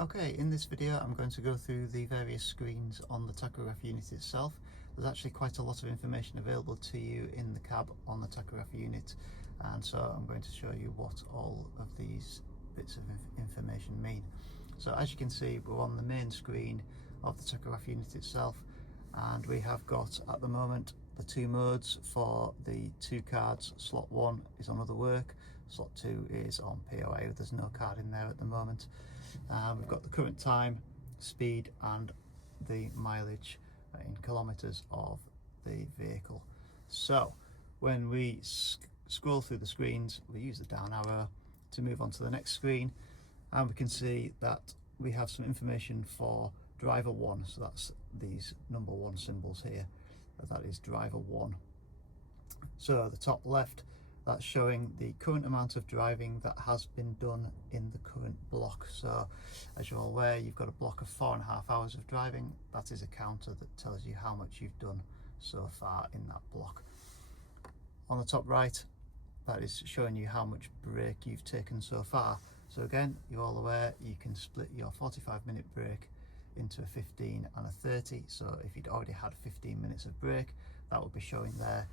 Okay, in this video I'm going to go through the various screens on the tachograph unit itself. There's actually quite a lot of information available to you in the cab on the tachograph unit, and so I'm going to show you what all of these bits of information mean. So as you can see, we're on the main screen of the tachograph unit itself, and we have got at the moment the two modes for the two cards. Slot 1 is on other work, slot 2 is on POA. There's no card in there at the moment. We've got the current time, speed and the mileage in kilometres of the vehicle. So when we scroll through the screens, we use the down arrow to move on to the next screen, and we can see that we have some information for driver 1. So that's these number 1 symbols here, that is driver 1. So the top left, that's showing the current amount of driving that has been done in the current block. So as you're all aware, you've got a block of 4.5 hours of driving. That is a counter that tells you how much you've done so far in that block. On the top right, that is showing you how much break you've taken so far. So again, you're all aware, you can split your 45-minute break into a 15 and a 30. So if you'd already had 15 minutes of break, that would be showing there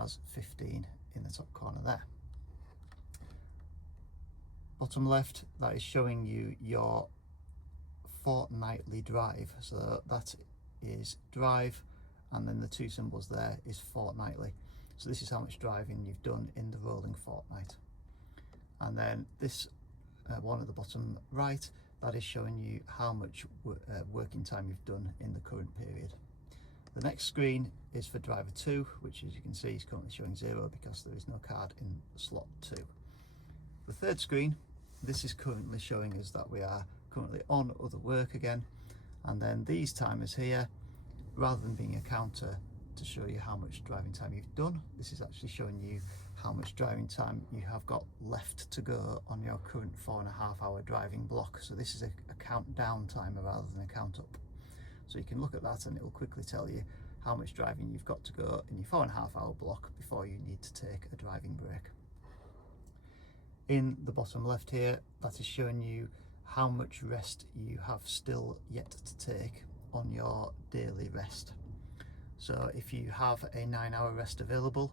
as 15 in the top corner there. Bottom left, that is showing you your fortnightly drive. So that is drive, and then the two symbols there is fortnightly. So this is how much driving you've done in the rolling fortnight. And then this one at the bottom right, that is showing you how much working time you've done in the current period. The next screen is for driver 2, which as you can see is currently showing 0 because there is no card in slot 2. The third screen, this is currently showing us that we are currently on other work again, and then these timers here, rather than being a counter to show you how much driving time you've done, this is actually showing you how much driving time you have got left to go on your current 4.5 hour driving block. So this is a countdown timer rather than a count up. So you can look at that and it will quickly tell you how much driving you've got to go in your 4.5 hour block before you need to take a driving break. In the bottom left here, that is showing you how much rest you have still yet to take on your daily rest. So if you have a 9-hour rest available,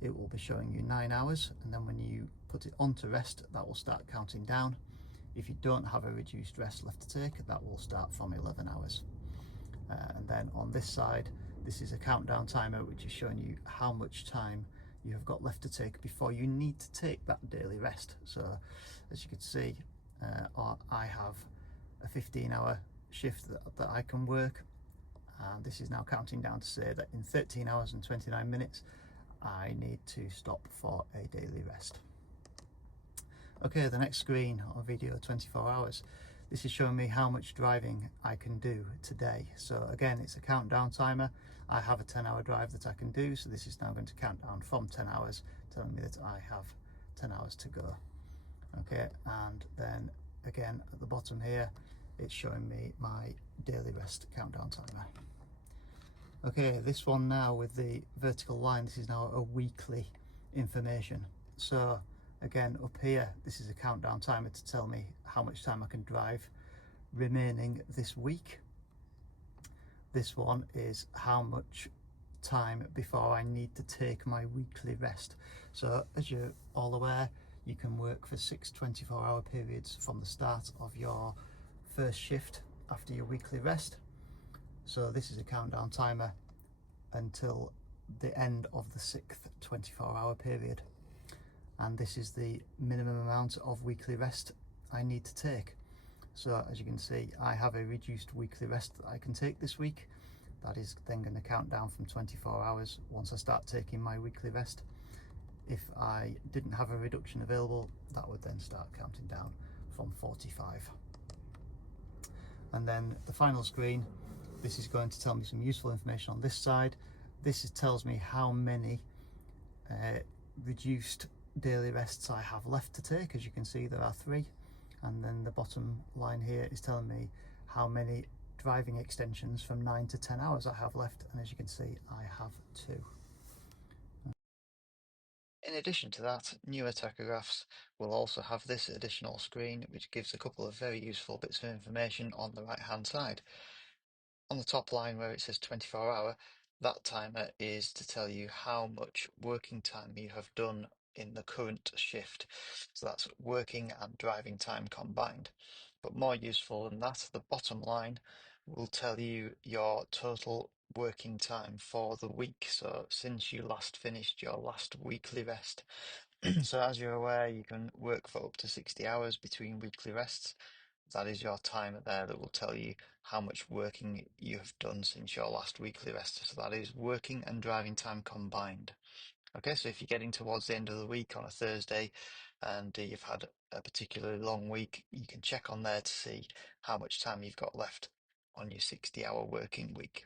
it will be showing you 9 hours, and then when you put it onto rest, that will start counting down. If you don't have a reduced rest left to take, that will start from 11 hours. And then on this side, this is a countdown timer which is showing you how much time you have got left to take before you need to take that daily rest. So as you can see, I have a 15-hour shift that I can work, and this is now counting down to say that in 13 hours and 29 minutes I need to stop for a daily rest. Okay, the next screen on VDO 24 hours. This is showing me how much driving I can do today. So again, it's a countdown timer. I have a 10-hour drive that I can do, so this is now going to count down from 10 hours, telling me that I have 10 hours to go. Okay, and then again at the bottom here, it's showing me my daily rest countdown timer. Okay, this one now with the vertical line, this is now a weekly information. So again, up here, this is a countdown timer to tell me how much time I can drive remaining this week. This one is how much time before I need to take my weekly rest. So as you're all aware, you can work for 6 24-hour periods from the start of your first shift after your weekly rest. So this is a countdown timer until the end of the 6th 24-hour period. And this is the minimum amount of weekly rest I need to take. So as you can see, I have a reduced weekly rest that I can take this week. That is then going to count down from 24 hours once I start taking my weekly rest. If I didn't have a reduction available, that would then start counting down from 45. And then the final screen, this is going to tell me some useful information on this side. This tells me how many reduced daily rests I have left to take. As you can see, there are 3, and then the bottom line here is telling me how many driving extensions from 9 to 10 hours I have left, and as you can see, I have 2. In addition to that, newer tachographs will also have this additional screen, which gives a couple of very useful bits of information on the right hand side. On the top line where it says 24-hour, that timer is to tell you how much working time you have done in the current shift. So that's working and driving time combined. But more useful than that, the bottom line will tell you your total working time for the week. So since you last finished your last weekly rest. So as you're aware, you can work for up to 60 hours between weekly rests. That is your timer there that will tell you how much working you have done since your last weekly rest. So that is working and driving time combined. Okay, so if you're getting towards the end of the week on a Thursday and you've had a particularly long week, you can check on there to see how much time you've got left on your 60-hour working week.